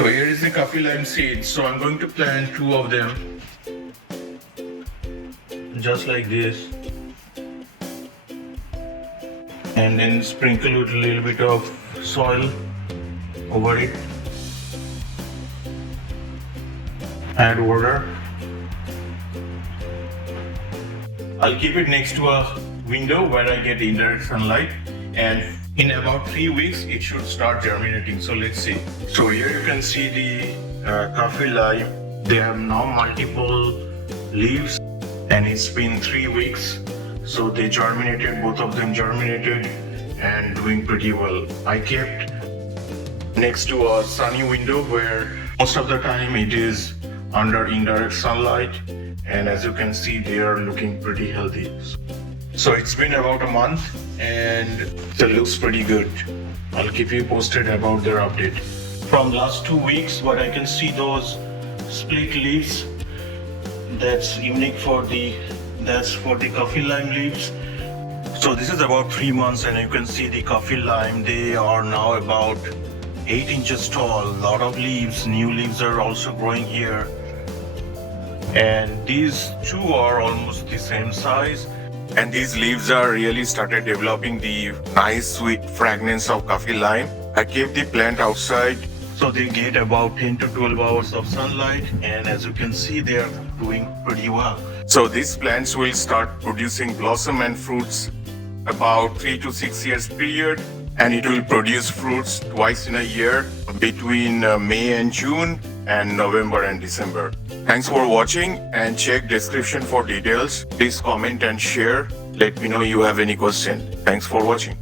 So here is the coffee lime seeds. So I'm going to plant 2 of them, just like this, and then sprinkle with a little bit of soil over it. Add water. I'll keep it next to a window where I get indirect sunlight, and in about 3 weeks it should start germinating. So let's see. So here you can see the coffee lime. They have now multiple leaves, and it's been 3 weeks. So they germinated, both of them germinated and doing pretty well. I kept next to a sunny window where most of the time it is under indirect sunlight, and as you can see they are looking pretty healthy. So it's been about a month and it looks pretty good. I'll keep you posted about their update. From last 2 weeks, what I can see, those split leaves, that's unique for the coffee lime leaves. So this is about 3 months, and you can see the coffee lime, they are now about 8 inches tall. A lot of leaves, new leaves are also growing here. And these 2 are almost the same size. And these leaves are really started developing the nice sweet fragrance of coffee lime. I keep the plant outside, so they get about 10 to 12 hours of sunlight, and as you can see they are doing pretty well. So these plants will start producing blossom and fruits about 3 to 6 years period, and it will produce fruits twice in a year between May and June and November and December. Thanks for watching, and check description for details. Please comment and share. Let me know you have any question. Thanks for watching.